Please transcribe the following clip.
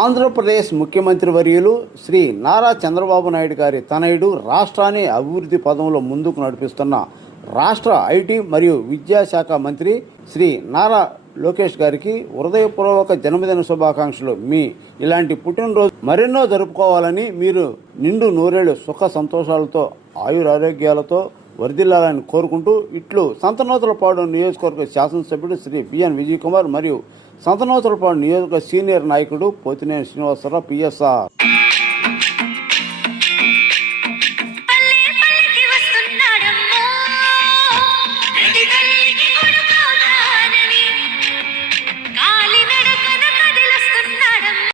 ఆంధ్రప్రదేశ్ ముఖ్యమంత్రి వర్యులు శ్రీ నారా చంద్రబాబు నాయుడు గారి తనయుడు రాష్ట్రాన్ని అభివృద్ధి పదంలో ముందుకు నడిపిస్తున్న రాష్ట్ర ఐటీ మరియు విద్యాశాఖ మంత్రి శ్రీ నారా లోకేష్ గారికి హృదయపూర్వక జన్మదిన శుభాకాంక్షలు. మీ ఇలాంటి పుట్టినరోజు మరెన్నో జరుపుకోవాలని, మీరు నిండు నూరేళ్లు సుఖ సంతోషాలతో ఆయురారోగ్యాలతో వర్ధిల్లాలని కోరుకుంటూ ఇట్లు సంతనూతలపాడు నియోజకవర్గ శాసనసభ్యుడు శ్రీ బిఎన్ విజయ్ కుమార్ మరియు సంతనూతలపాడు నియోజకవర్గ సీనియర్ నాయకుడు పోతినేని శ్రీనివాసరావు పిఎస్ఆర్.